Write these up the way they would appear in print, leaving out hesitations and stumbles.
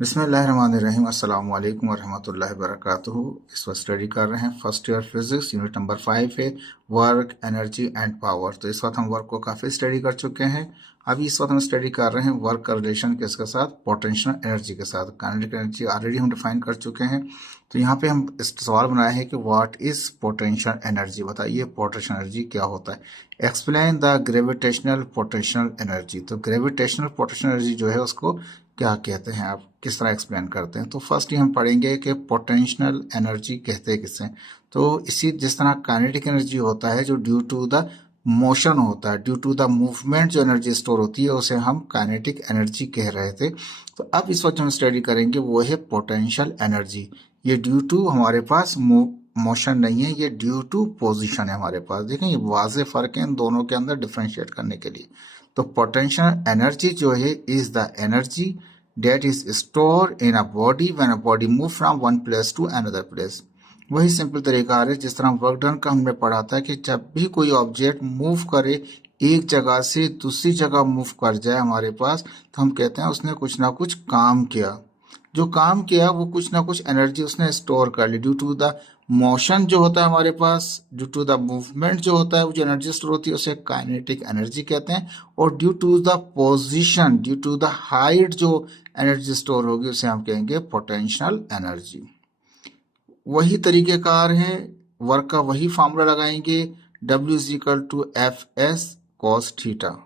बिस्मिल्लाहिर्रहमानिर्रहीम अस्सलाम वालेकुम वरहमतुल्लाहि वबरकातुहू। इस वक्त स्टडी कर रहे हैं first year physics, unit number 5 है वर्क, एनर्जी एंड पावर। तो इस वक्त हम वर्क को काफ़ी स्टडी कर चुके हैं। अभी इस वक्त हम स्टडी कर रहे हैं वर्क का रिलेशन किसके साथ, पोटेंशियल एनर्जी के साथ। काइनेटिक एनर्जी ऑलरेडी हम डिफाइन कर चुके हैं। तो यहाँ पे हम इस सवाल बनाया है कि व्हाट इज पोटेंशियल एनर्जी, बताइए पोटेंशियल एनर्जी क्या होता है। Explain the gravitational potential energy. तो ग्रेविटेशनल पोटेंशियल एनर्जी जो है उसको क्या कहते हैं, आप किस तरह एक्सप्लेन करते हैं। तो फर्स्ट ही हम पढ़ेंगे कि पोटेंशियल एनर्जी कहते हैं किसे। तो इसी जिस तरह काइनेटिक एनर्जी होता है जो ड्यू टू द मोशन होता है, ड्यू टू द मूवमेंट जो एनर्जी स्टोर होती है उसे हम काइनेटिक एनर्जी कह रहे थे। तो अब इस वक्त हम स्टडी करेंगे वो है पोटेंशियल एनर्जी। ये ड्यू टू हमारे पास मोशन नहीं है, ये ड्यू टू पोजिशन है हमारे पास। देखें ये वाज़े फर्क है इन दोनों के अंदर डिफ्रेंशिएट करने के लिए। तो पोटेंशियल एनर्जी जो है is the energy that is stored in a body when a body move from one place to another place। वही सिंपल तरीका है जिस तरह वर्क डन का हमने पढ़ा था कि जब भी कोई ऑब्जेक्ट मूव करे, एक जगह से दूसरी जगह मूव कर जाए हमारे पास, तो हम कहते हैं उसने कुछ ना कुछ काम किया। जो काम किया वो कुछ ना कुछ एनर्जी उसने स्टोर कर ली। ड्यू टू द मोशन जो होता है हमारे पास, ड्यू टू द मूवमेंट जो होता है, वो जो एनर्जी स्टोर होती है उसे काइनेटिक एनर्जी कहते हैं। और due to the position, due to the height जो एनर्जी स्टोर होगी उसे हम कहेंगे पोटेंशियल एनर्जी। वही तरीकेकार है, वर्क का वही फार्मूला लगाएंगे, W is equal to f s cos theta.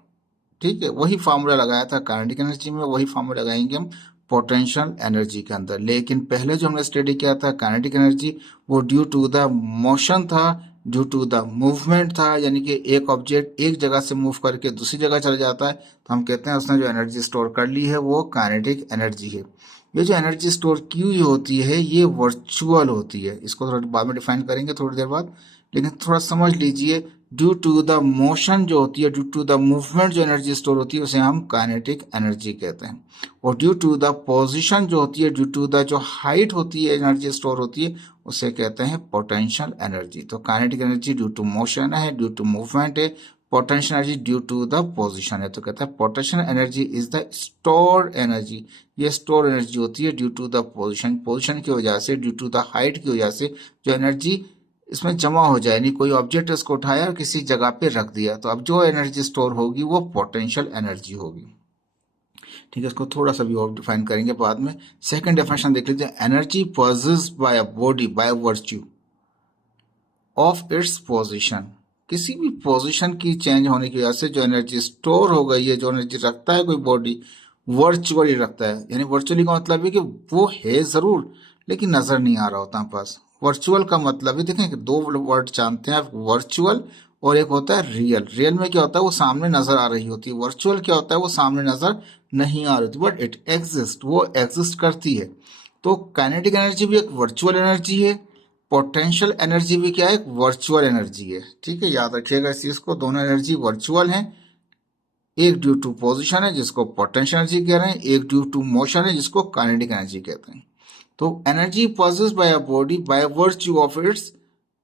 ठीक है, वही फार्मूला लगाया था काइनेटिक एनर्जी में, वही फार्मूला लगाएंगे हम पोटेंशियल एनर्जी के अंदर। लेकिन पहले जो हमने स्टडी किया था काइनेटिक एनर्जी, वो ड्यू टू द मोशन था, ड्यू टू द मूवमेंट था। यानी कि एक ऑब्जेक्ट एक जगह से मूव करके दूसरी जगह चला जाता है तो हम कहते हैं उसने जो एनर्जी स्टोर कर ली है वो काइनेटिक एनर्जी है। ये जो एनर्जी स्टोर की हुई होती है ये वर्चुअल होती है। इसको थोड़ा बाद में डिफाइन करेंगे थोड़ी देर बाद, लेकिन थोड़ा समझ लीजिए। ड्यू टू द मोशन जो होती है, ड्यू टू द मूवमेंट जो एनर्जी स्टोर होती है उसे हम काइनेटिक एनर्जी कहते हैं। और ड्यू टू द पोजीशन जो होती है, ड्यू टू द जो हाइट होती है एनर्जी स्टोर होती है उसे कहते हैं पोटेंशियल एनर्जी। तो kinetic energy due to motion है, ड्यू टू मूवमेंट है। Potential energy due to the position है। तो कहते हैं potential energy is the store energy. ये स्टोर एनर्जी होती है due to the position, position की वजह से, ड्यू टू द हाइट की वजह से जो एनर्जी इसमें जमा हो जाए। यानी कोई ऑब्जेक्ट इसको उठाया और किसी जगह पे रख दिया, तो अब जो एनर्जी स्टोर होगी वो पोटेंशियल एनर्जी होगी। ठीक है, इसको थोड़ा सा भी और डिफाइन करेंगे बाद में। सेकंड डेफिनेशन देख लीजिए, energy possessed by a body by virtue of its position. किसी भी पोजीशन की चेंज होने की वजह से जो एनर्जी स्टोर हो गई है, जो एनर्जी रखता है कोई बॉडी, वर्चुअली रखता है। यानी वर्चुअली का मतलब है कि वो है जरूर लेकिन नजर नहीं आ रहा होता पास। वर्चुअल का मतलब है, देखें कि दो वर्ड जानते हैं आप, वर्चुअल और एक होता है रियल। रियल में क्या होता है, वो सामने नजर आ रही होती है। वर्चुअल क्या होता है, वो सामने नजर नहीं आ रही होती बट इट एग्जिस्ट, वो एग्जिस्ट करती है। तो काइनेटिक एनर्जी भी एक वर्चुअल एनर्जी है, पोटेंशियल एनर्जी भी क्या है, एक वर्चुअल एनर्जी है। ठीक है, याद रखिएगा इस चीज को, दोनों एनर्जी वर्चुअल हैं। एक ड्यू टू पोजिशन है जिसको पोटेंशियल एनर्जी कह रहे हैं, एक ड्यू टू मोशन है जिसको काइनेटिक एनर्जी कहते हैं। तो energy possessed by a body by virtue of its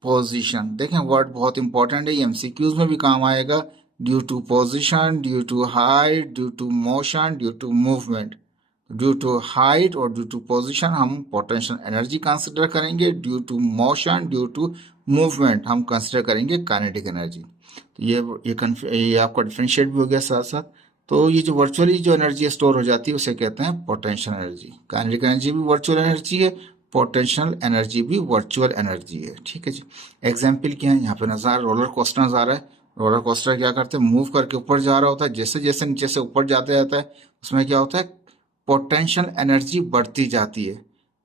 position. देखें वर्ड बहुत इंपॉर्टेंट है, ये एमसीक्यूज में भी काम आएगा। Due to position, due to height, due to motion, due to movement. Due to height और ड्यू टू पोजीशन हम पोटेंशियल एनर्जी कंसिडर करेंगे, due to motion, due to movement हम कंसिडर करेंगे काइनेटिक एनर्जी। तो ये आपका डिफरेंशिएट भी हो गया साथ साथ। तो ये जो वर्चुअली जो एनर्जी स्टोर हो जाती है उसे कहते हैं पोटेंशियल एनर्जी। काइनेटिक एनर्जी भी वर्चुअल एनर्जी है, पोटेंशियल एनर्जी भी वर्चुअल एनर्जी है। ठीक है जी, एग्जाम्पल क्या है, यहाँ पे नजर रोलर कोस्टर नजर आ रहा है। रोलर कोस्टर क्या करते हैं, मूव करके ऊपर जा रहा होता है। जैसे जैसे नीचे से ऊपर जाते जाता है उसमें क्या होता है, पोटेंशियल एनर्जी बढ़ती जाती है।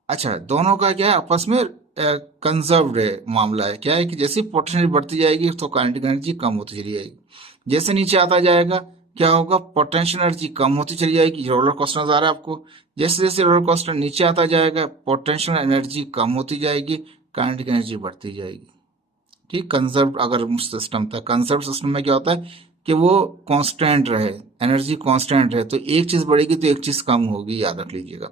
अच्छा, दोनों का क्या है, आपस में कंजर्व्ड मामला है। क्या है कि जैसे पोटेंशियल बढ़ती जाएगी तो काइनेटिक एनर्जी कम होती चली जाएगी। जैसे नीचे आता जाएगा क्या होगा, पोटेंशियल एनर्जी कम होती चली जाएगी। रोलर कोस्टर नजर आ रहा है आपको, जैसे जैसे रोलर कोस्टर नीचे आता जाएगा पोटेंशियल एनर्जी कम होती जाएगी, काइनेटिक एनर्जी बढ़ती जाएगी। ठीक, कंजर्व अगर सिस्टम था, कंजर्व सिस्टम में क्या होता है कि वो कांस्टेंट रहे, एनर्जी कांस्टेंट रहे। तो एक चीज बढ़ेगी तो एक चीज कम होगी, याद रख लीजिएगा।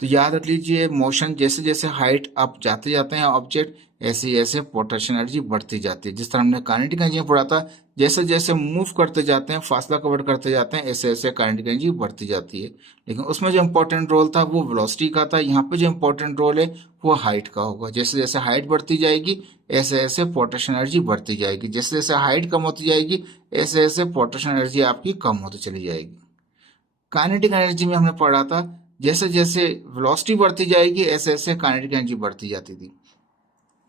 तो याद रख लीजिए, मोशन जैसे जैसे हाइट अप जाते जाते हैं ऑब्जेक्ट, ऐसे ऐसे पोटेंशियल एनर्जी बढ़ती जाती है। जिस तरह हमने काइनेटिक एनर्जी में पढ़ा था, जैसे जैसे मूव करते जाते हैं, फासला कवर करते जाते हैं, ऐसे ऐसे काइनेटिक एनर्जी बढ़ती जाती है। लेकिन उसमें जो इंपॉर्टेंट रोल था वो वेलोसिटी का था। यहाँ पे जो इंपॉर्टेंट रोल है वो हाइट का होगा। जैसे जैसे हाइट बढ़ती जाएगी, ऐसे ऐसे पोटेंशियल एनर्जी बढ़ती जाएगी। जैसे जैसे हाइट कम होती जाएगी, ऐसे ऐसे पोटेंशियल एनर्जी आपकी कम होती चली जाएगी। काइनेटिक एनर्जी में हमने पढ़ा था, जैसे जैसे वेलोसिटी बढ़ती जाएगी, ऐसे ऐसे काइनेटिक एनर्जी बढ़ती जाती थी।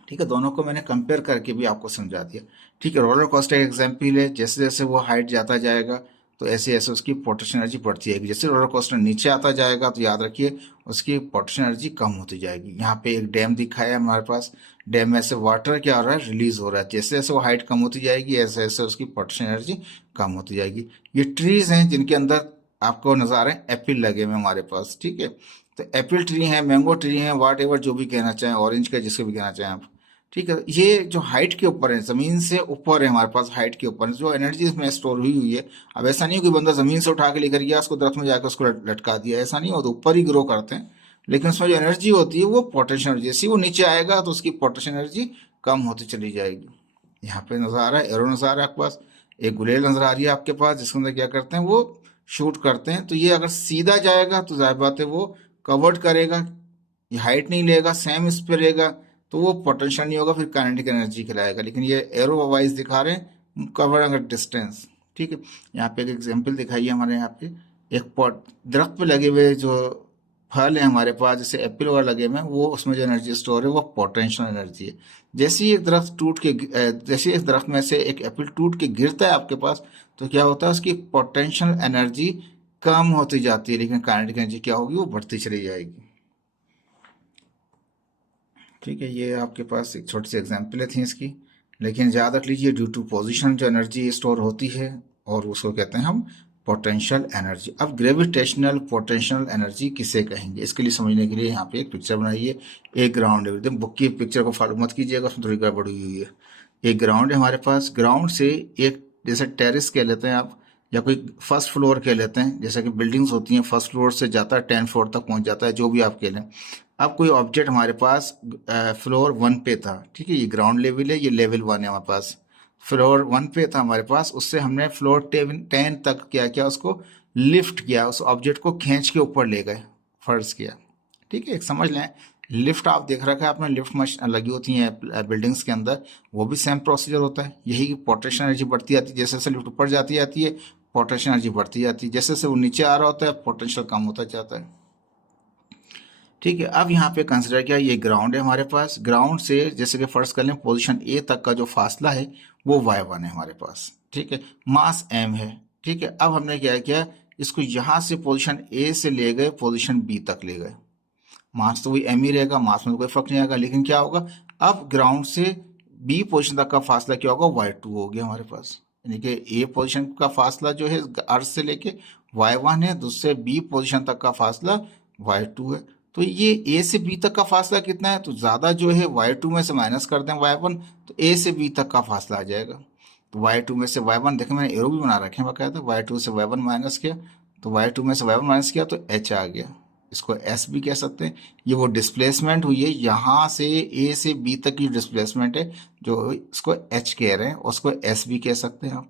ठीक है, दोनों को मैंने कंपेयर करके भी आपको समझा दिया। ठीक है, रोलर कोस्टर एग्जाम्पल है, जैसे जैसे वो हाइट जाता जाएगा तो ऐसे ऐसे उसकी पोटेंशियल एनर्जी बढ़ती जाएगी। जैसे रोलर कोस्टर नीचे आता जाएगा तो याद रखिए उसकी पोटेंशियल एनर्जी कम होती जाएगी। यहाँ पे एक डैम दिखाया है हमारे पास, डैम में से वाटर क्या हो रहा है, रिलीज हो रहा है। जैसे जैसे वो हाइट कम होती जाएगी, ऐसे ऐसे उसकी पोटेंशियल एनर्जी कम होती जाएगी। ये ट्रीज हैं जिनके अंदर आपको नजर आ रहे हैं एप्पल लगे हुए हमारे पास। ठीक है, तो एप्पल ट्री है, मैंगो ट्री है, वाट एवर जो भी कहना चाहें, ऑरेंज का जिसको भी कहना चाहें आप। ठीक है, ये जो हाइट के ऊपर है, जमीन से ऊपर है हमारे पास, हाइट के ऊपर जो एनर्जी इसमें स्टोर हुई हुई है। अब ऐसा नहीं हो कि बंदा जमीन से उठा के लेकर गया, उसको दरख्त में जाकर उसको लटका दिया, ऐसा नहीं हो, तो ऊपर ही ग्रो करते हैं। लेकिन उसमें जो एनर्जी होती है वो पोटेंशियल एनर्जी, जैसे वो नीचे आएगा तो उसकी पोटेंशियल एनर्जी कम होती चली जाएगी। यहाँ पे नजर आ रहा है, एरो नजर आ रहा है आपके पास, एक गुलेल नजर आ रही है आपके पास, जिसके अंदर क्या करते हैं वो शूट करते हैं। तो ये अगर सीधा जाएगा तो जाहिर बात है वो कवर्ड करेगा, ये हाइट नहीं लेगा, सेम इस पे रहेगा, तो वो पोटेंशियल नहीं होगा, फिर काइनेटिक एनर्जी कहलाएगा। लेकिन ये एरो वाइज दिखा रहे हैं कवर अगर डिस्टेंस। ठीक है, यहाँ पे एक एग्जांपल दिखाई है हमारे यहाँ पे, एक पॉट दरख्त पे लगे हुए जो फल है हमारे पास, जैसे एप्पल वगैरह लगे हुए हैं, वो उसमें जो एनर्जी स्टोर है वो पोटेंशियल एनर्जी है। जैसे ही एक दरख्त टूट के जैसे इस दरख्त में से एक एप्पल टूट के गिरता है आपके पास, तो क्या होता है, उसकी पोटेंशियल एनर्जी कम होती जाती है, लेकिन काइनेटिक एनर्जी क्या होगी, वो बढ़ती चली जाएगी। ठीक है, ये आपके पास एक छोटी सी एग्जाम्पल थी इसकी। लेकिन याद रख लीजिए, ड्यू टू पोजीशन जो एनर्जी स्टोर होती है, और उसको कहते हैं हम पोटेंशियल एनर्जी। अब ग्रेविटेशनल पोटेंशियल एनर्जी किसे कहेंगे, इसके लिए समझने के लिए यहाँ पे एक पिक्चर बनाइए। एक ग्राउंड है, एकदम बुक की पिक्चर को फॉलो मत कीजिएगा, उसमें थोड़ी गड़बड़ हुई है। एक ग्राउंड है हमारे पास, ग्राउंड से एक जैसे टेरेस कह लेते हैं आप, या कोई फर्स्ट फ्लोर कह लेते हैं, जैसे कि बिल्डिंग्स होती हैं, फर्स्ट फ्लोर से जाता है 10 फ्लोर तक पहुंच जाता है, जो भी आप कह लें। अब कोई ऑब्जेक्ट हमारे पास फ्लोर 1 पे था। ठीक है, ये ग्राउंड लेवल है, ये लेवल 1 है हमारे पास। फ्लोर 1 पे था हमारे पास, उससे हमने फ्लोर 10 तक क्या किया, उसको लिफ्ट किया, उस ऑब्जेक्ट को खींच के ऊपर ले गए, फर्ज किया। ठीक है, एक समझ लें, लिफ्ट आप देख रखा है आपने, लिफ्ट मशीन लगी होती हैं बिल्डिंग्स के अंदर, वो भी सेम प्रोसीजर होता है। यही पोटेंशियल एनर्जी बढ़ती जाती है, जैसे जैसे लिफ्ट ऊपर जाती जाती है पोटेंशियल एनर्जी बढ़ती जाती है, जैसे जैसे वो नीचे आ रहा होता है पोटेंशियल कम होता जाता है। ठीक है, अब यहाँ पे कंसिडर किया, ये ग्राउंड है हमारे पास, ग्राउंड से जैसे कि फर्स्ट कर लें पोजीशन ए तक का जो फासला है वो y1 है हमारे पास। ठीक है, मास m है। ठीक है, अब हमने क्या किया, इसको यहाँ से पोजीशन ए से ले गए पोजीशन बी तक ले गए। मास तो वही m ही रहेगा, मास में तो कोई फर्क नहीं आएगा, लेकिन क्या होगा, अब ग्राउंड से बी पोजीशन तक का फासला क्या होगा, y2 हो गया हमारे पास। यानी कि ए पोजीशन का फासला जो है अर्थ से लेके y1 है, दूसरे बी पोजीशन तक का फासला y2 है। तो ये ए से बी तक का फासला कितना है, तो ज्यादा जो है y2 में से माइनस कर दें y1, तो ए से बी तक का फासला आ जाएगा। तो y2 में से y1, देखें मैंने एरो भी बना रखे हैं बकायदा, y2 से y1 माइनस किया, तो y2 में से y1 माइनस किया तो h आ गया, इसको s भी कह सकते हैं। ये वो डिस्प्लेसमेंट हुई है, यहाँ से ए से बी तक की डिस्प्लेसमेंट है, जो इसको h कह रहे हैं, उसको s भी कह सकते हैं आप।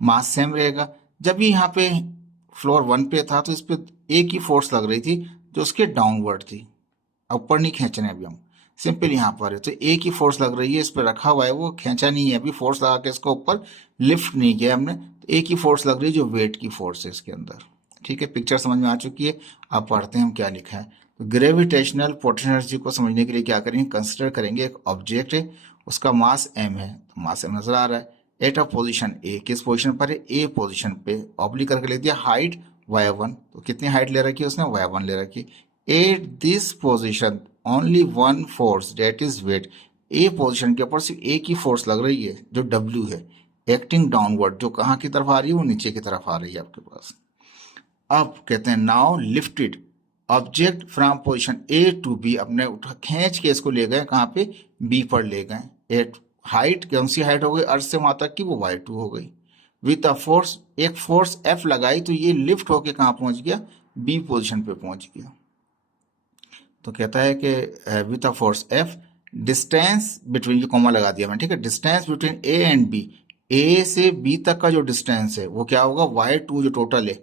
मास सेम रहेगा। जब भी यहाँ पे फ्लोर 1 पे था तो इस पे एक ही फोर्स लग रही थी जो उसके डाउनवर्ड थी, ऊपर नहीं खींचने अभी हम, सिंपल यहाँ पर है तो एक ही फोर्स लग रही है, इस पर रखा हुआ है, वो खींचा नहीं है, अभी फोर्स लगा के इसको ऊपर लिफ्ट नहीं किया हमने, तो एक ही फोर्स लग रही है जो वेट की फोर्स है इसके अंदर। ठीक है, पिक्चर समझ में आ चुकी है। अब पढ़ते हैं हम क्या लिखा है। तो ग्रेविटेशनल पोटेंशियल एनर्जी को समझने के लिए क्या करेंगे, कंसिडर करेंगे एक ऑब्जेक्ट है, उसका मास m है, तो मास m नजर आ रहा है, एट अ पोजीशन ए, किस पोजीशन पर है, ए पोजीशन पे, ऑब्लिक करके ले दिया, हाइट y1, तो कितनी हाइट ले रखी है उसने, y1 ले रखी। At this position only one force that is weight, A position के ऊपर सिर्फ एक ही फोर्स लग रही है जो w है, एक्टिंग डाउनवर्ड, जो कहाँ की तरफ आ रही है, वो नीचे की तरफ आ रही है आपके पास। अब कहते हैं now lifted object from position A to B, अपने उठा खींच के इसको ले गए कहाँ पे, बी पर ले गए। एट हाइट, कौन सी हाइट हो गई, अर्थ से वहां तक की, वो y2 हो गई। विथ अ फोर्स, एक फोर्स F लगाई तो ये लिफ्ट होके कहाँ पहुंच गया, बी पोजीशन पे पहुंच गया। तो कहता है कि with a force F distance between, ये कॉमा लगा दिया मैंने, ठीक है, distance between A and B, A से बी तक का जो डिस्टेंस है वो क्या होगा, y2 जो टोटल है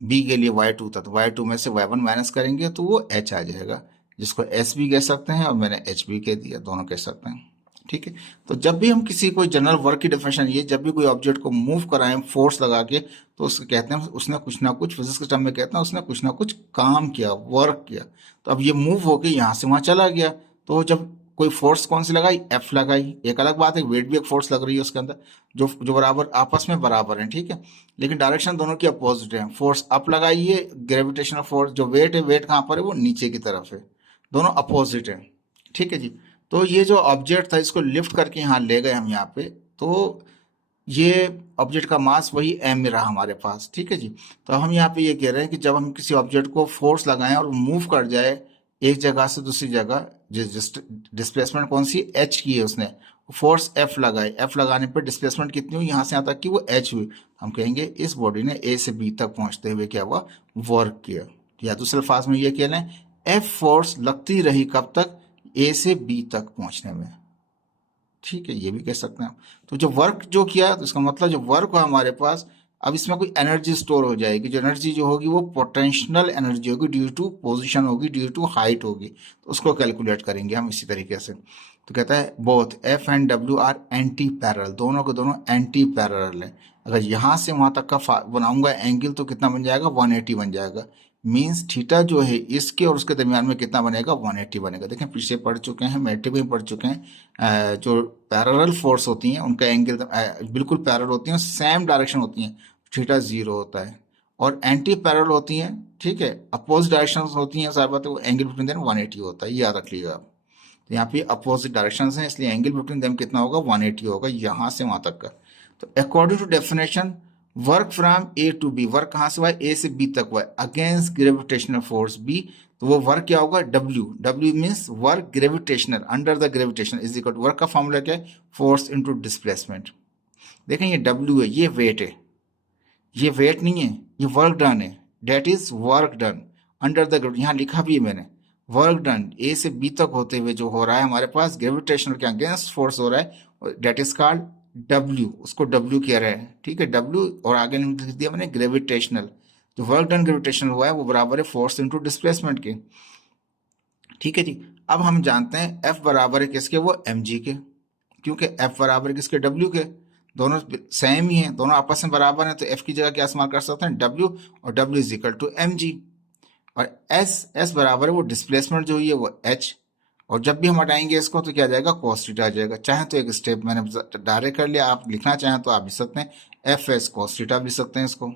बी के लिए y2 था, तो y2 में से y1 माइनस करेंगे तो वो h आ जाएगा, जिसको s भी कह सकते हैं और मैंने h भी कह दिया, दोनों कह सकते हैं। ठीक है, तो जब भी हम किसी कोई जनरल वर्क की डेफिनेशन, ये जब भी कोई ऑब्जेक्ट को मूव कराएं फोर्स लगा के, तो उसको कहते हैं उसने कुछ ना कुछ, फिजिक्स के टर्म में कहते हैं उसने कुछ ना कुछ काम किया, वर्क किया। तो अब ये मूव होके यहाँ से वहां चला गया, तो जब कोई फोर्स कौन सी लगाई, एफ लगाई, एक अलग बात है, वेट भी एक फोर्स लग रही है उसके अंदर, जो जो बराबर आपस में बराबर है, ठीक है, लेकिन डायरेक्शन दोनों की अपोजिट है। फोर्स अप लगाई है, ग्रेविटेशनल फोर्स जो वेट है, वेट कहाँ पर है, वो नीचे की तरफ है, दोनों अपोजिट है। ठीक है जी, तो ये जो ऑब्जेक्ट था इसको लिफ्ट करके यहाँ ले गए हम यहाँ पे, तो ये ऑब्जेक्ट का मास वही एम में रहा हमारे पास। ठीक है जी, तो हम यहाँ पे ये कह रहे हैं कि जब हम किसी ऑब्जेक्ट को फोर्स लगाएं और मूव कर जाए एक जगह से दूसरी जगह, जिस डिस्प्लेसमेंट कौन सी एच की है उसने, फोर्स एफ लगाए, एफ लगाने पर डिस्प्लेसमेंट कितनी हुई, यहाँ से यहाँ तक कि वो एच हुई, हम कहेंगे इस बॉडी ने ए से बी तक पहुंचते हुए क्या हुआ, वर्क किया। या दूसरे अल्फाज में ये कह लें, एफ फोर्स लगती रही कब तक, ए से बी तक पहुंचने में। ठीक है, ये भी कह सकते हैं। तो जो वर्क जो किया, तो इसका मतलब जो वर्क हुआ हमारे पास, अब इसमें कोई एनर्जी स्टोर हो जाएगी, जो एनर्जी जो होगी वो पोटेंशियल एनर्जी होगी, ड्यू टू पोजीशन होगी, ड्यू टू हाइट होगी, तो उसको कैलकुलेट करेंगे हम इसी तरीके से। तो कहता है both F and W R anti parallel, दोनों के दोनों एंटी पैरेलल है। अगर यहां से वहां तक का बनाऊंगा एंगल तो कितना बन जाएगा, 180 बन जाएगा। मीन्स थीटा जो है इसके और उसके दरमियान में कितना बनेगा, 180 बनेगा। देखें पीछे पढ़ चुके हैं, मैट्रिक में पढ़ चुके हैं, जो पैरेलल फोर्स होती हैं उनका एंगल बिल्कुल पैरेलल होती हैं, सेम डायरेक्शन होती हैं, थीटा 0 होता है। और एंटी पैरेलल होती हैं, ठीक है, अपोजिट डायरेक्शन होती हैं, सारी बातें, वो एंगल बिटवीन देम 180 होता है, ये याद रख लीजिएगा आप। तो यहाँ पे अपोजिट डायरेक्शन है, इसलिए एंगल बिटवीन देम कितना होगा, 180 होगा, यहाँ से वहां तक का। तो according to definition, work from A to B, work कहां से हुआ है, ए से बी तक हुआ है, अगेंस्ट ग्रेविटेशनल फोर्स बी, तो वो वर्क क्या होगा, W, W means work gravitational, under the gravitation is equal to, work का फॉर्मूला क्या है, फोर्स इनटू डिस्प्लेसमेंट। देखें ये डब्ल्यू है, ये वेट है, ये वेट नहीं है, ये वर्क डन है, that is work done under the, यहाँ लिखा भी है मैंने, वर्क डन ए से बी तक होते हुए जो हो रहा है हमारे पास ग्रेविटेशनल के अगेंस्ट फोर्स हो रहा है, डेट इज कॉल्ड डब्ल्यू, उसको डब्ल्यू कह रहे हैं। ठीक है, डब्ल्यू और आगे लिख दिया मैंने ग्रेविटेशनल, जो वर्क डन ग्रेविटेशनल हुआ है वो बराबर है फोर्स इनटू डिस्प्लेसमेंट के। ठीक है जी, अब हम जानते हैं एफ बराबर है किसके, वो एम जी के, क्योंकि एफ बराबर है किसके, डब्ल्यू के, दोनों सेम ही है, दोनों आपस में बराबर हैं, तो एफ की जगह क्या इस्तेमाल कर सकते हैं, डब्ल्यू, और W is equal to M G. और एस, एस बराबर है वो डिस्प्लेसमेंट जो हुई है वो एच, और जब भी हम हटाएंगे इसको तो क्या आ जाएगा, कॉस थीटा आ जाएगा। चाहे तो एक स्टेप मैंने डायरेक्ट कर लिया, आप लिखना चाहें तो आप लिख सकते हैं एफ एस कॉस थीटा भी सकते हैं इसको,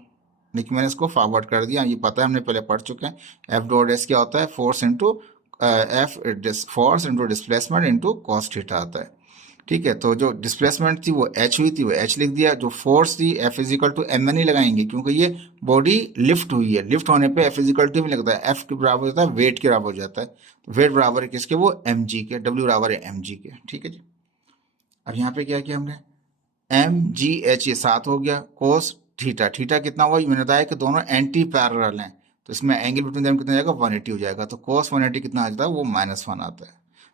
लेकिन मैंने इसको फॉरवर्ड कर दिया, ये पता है हमने पहले पढ़ चुके हैं। एफ डॉट एस क्या होता है, force into F, force into displacement into cos theta आता है। ठीक है, तो जो डिस्प्लेसमेंट थी वो एच हुई थी, वो एच लिख दिया, जो फोर्स थी एफ इजिकल टू एम नहीं लगाएंगे, क्योंकि ये बॉडी लिफ्ट हुई है, लिफ्ट होने पे एफ इजिकल टू भी लगता है, एफ के बराबर होता है वेट के बराबर हो जाता है, तो वेट बराबर है किसके, वो एम जी के, डब्ल्यू बराबर है एम जी के। ठीक है जी, अब यहाँ पे क्या किया हमने, एम जी एच ये 7 हो गया, कोस थीटा, थीटा कितना हुआ, मैंने बताया कि दोनों एंटी पैरेलल हैं, तो इसमें एंगल बिटवीन देम कितना जाएगा, 180 हो जाएगा, तो कोस 180 कितना आ जाता है, वो -1 आता है,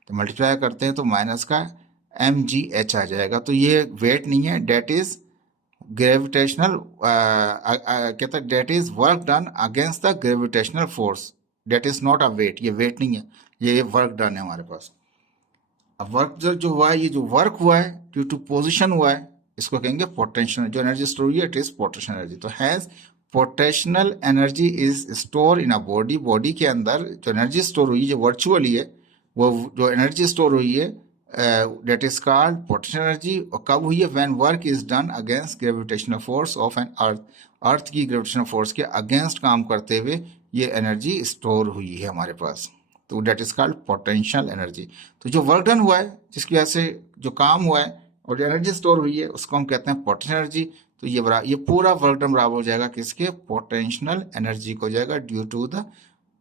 तो मल्टीप्लाई करते हैं तो माइनस का एम जी एच आ जाएगा। तो ये वेट नहीं है, डेट इज ग्रेविटेशनल, कहता है that is work done against the gravitational force, that is not a weight, ये वेट नहीं है, ये वर्क डन है हमारे पास। अब वर्क जो हुआ है, ये जो वर्क हुआ है ड्यू टू पोजिशन हुआ है, इसको कहेंगे पोटेंशियल, जो एनर्जी स्टोर हुई है इट इज पोटेंशियल एनर्जी। तो has potential energy is store in a body, body के अंदर जो एनर्जी स्टोर हुई है, जो वर्चुअली है, वो जो एनर्जी स्टोर हुई है that is called potential energy. और कब हुई है, when work is done against gravitational force of an earth, earth की ग्रेविटेशनल फोर्स के अगेंस्ट काम करते हुए ये एनर्जी स्टोर हुई है हमारे पास, तो that is called potential energy. तो जो वर्क डन हुआ है, जिसकी वजह से जो काम हुआ है और जो एनर्जी स्टोर हुई है, उसको हम कहते हैं पोटेंशियल एनर्जी। तो ये पूरा वर्क डन बराबर हो जाएगा किसके, पोटेंशियल एनर्जी को हो जाएगा, due to the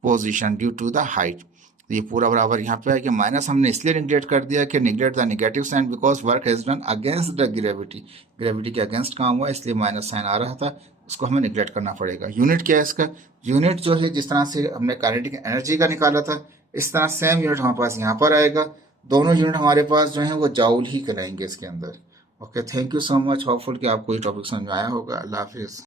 position, due to the height. तो ये पूरा बराबर यहाँ पे है कि माइनस हमने इसलिए निगलेक्ट कर दिया कि neglect the negative sign because work has done against the gravity, gravity के अगेंस्ट काम हुआ इसलिए माइनस साइन आ रहा था, उसको हमें निगलेक्ट करना पड़ेगा। यूनिट क्या है इसका, यूनिट जो है जिस तरह से हमने काइनेटिक एनर्जी का निकाला था, इस तरह सेम यूनिट हमारे पास यहाँ पर आएगा। दोनों यूनिट हमारे पास जो है वो जाउल ही कहलाएंगे इसके अंदर। Okay, thank you so much. Hopeful कि आपको ये टॉपिक समझ में आया होगा। अल्लाह हाफिज।